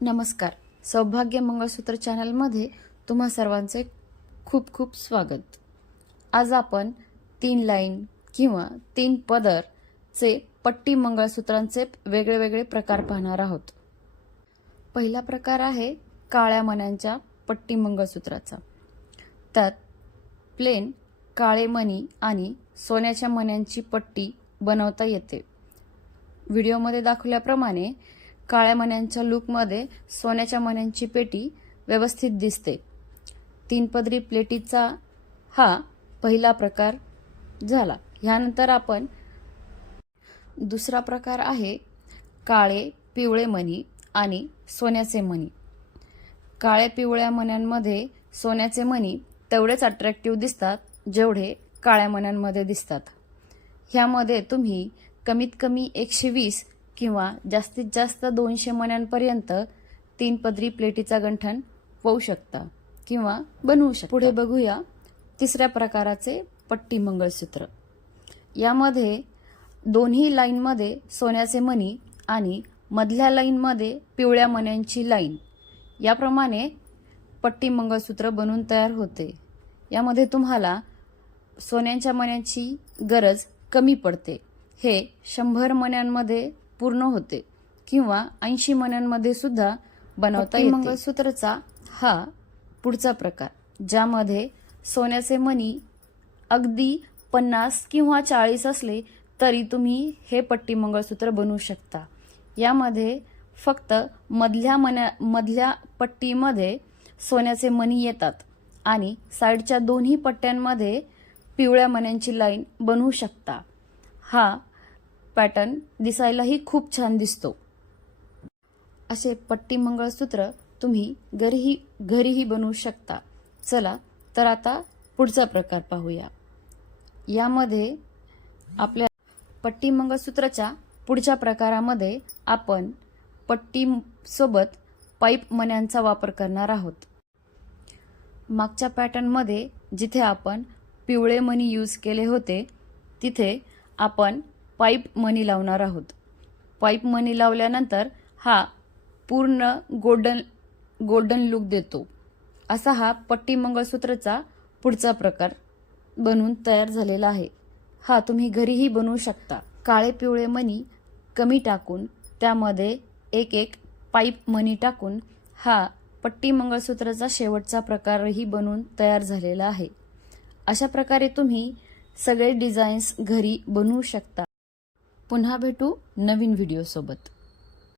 नमस्कार. सौभाग्य मंगळसूत्र चॅनलमध्ये तुम्हा सर्वांचे खूप खूप स्वागत. आज आपण 3 लाईन किंवा 3 पदरचे पट्टी मंगळसूत्रांचे वेगळे प्रकार पाहणार आहोत. पहिला प्रकार आहे काळ्या मण्यांच्या पट्टी मंगळसूत्राचा. त्यात प्लेन काळे मणी आणि सोन्याच्या मण्यांची पट्टी बनवता येते. व्हिडिओमध्ये दाखवल्याप्रमाणे काळ्या मण्यांच्या लुकमध्ये सोन्याच्या मण्यांची पेटी व्यवस्थित दिसते. 3 पदरी प्लेटीचा हा पहिला प्रकार झाला. यानंतर आपण दुसरा प्रकार आहे काळे पिवळे मणी आणि सोन्याचे मणी. काळ्या पिवळ्या मण्यांमध्ये सोन्याचे मणी तेवढेच अट्रॅक्टिव्ह दिसतात जेवढे काळ्या मण्यांमध्ये दिसतात. ह्यामध्ये तुम्ही कमीत कमी 120 किंवा जास्तीत जास्त 200 मण्यांपर्यंत 3 पदरी प्लेटीचा गंठण होऊ शकता किंवा बनवू शकता. पुढे बघूया तिसऱ्या प्रकाराचे पट्टी मंगळसूत्र. यामध्ये दोन्ही लाईनमध्ये सोन्याचे मणी आणि मधल्या लाईनमध्ये पिवळ्या मण्यांची लाईन याप्रमाणे पट्टी मंगळसूत्र बनवून तयार होते. यामध्ये तुम्हाला सोन्याच्या मण्यांची गरज कमी पडते. हे 100 मण्यांमध्ये पूर्ण होते किंवा 80 मण्यांमध्ये सुद्धा बनवता येते. मंगळसूत्राचा हा पुढचा प्रकार, ज्यामध्ये सोन्याचे मणी अगदी 50 किंवा 40 असले तरी तुम्ही हे पट्टी मंगळसूत्र बनवू शकता. यामध्ये फक्त मधल्या पट्टीमध्ये सोन्याचे मणी येतात आणि साईडच्या दोन्ही पट्ट्यांमध्ये पिवळ्या मण्यांची लाईन बनवू शकता. हा पॅटर्न दिसायलाही खूप छान दिसतो. असे पट्टी मंगळसूत्र तुम्ही घरीही बनवू शकता. चला तर आता पुढचा प्रकार पाहूया. यामध्ये आपल्या पट्टी मंगळसूत्राच्या पुढच्या प्रकारामध्ये आपण पट्टी सोबत पाईप मण्यांचा वापर करणार आहोत. मागच्या पॅटर्नमध्ये जिथे आपण पिवळे मणी यूज केले होते तिथे आपण पाईप मणी लावणार आहोत. पाईप मणी लावल्यानंतर हा पूर्ण गोल्डन लुक देतो. असा हा पट्टी मंगळसूत्राचा पुढचा प्रकार बनवून तयार झालेला आहे. हा तुम्ही घरीही बनवू शकता. काळे पिवळे मणी कमी टाकून त्यामध्ये एक पाईप मणी टाकून हा पट्टी मंगळसूत्राचा शेवटचा प्रकारही बनवून तयार झालेला आहे. अशा प्रकारे तुम्ही सगळे डिझाईन्स घरी बनवू शकता. पुन्हा भेटू नवीन व्हिडिओ सोबत.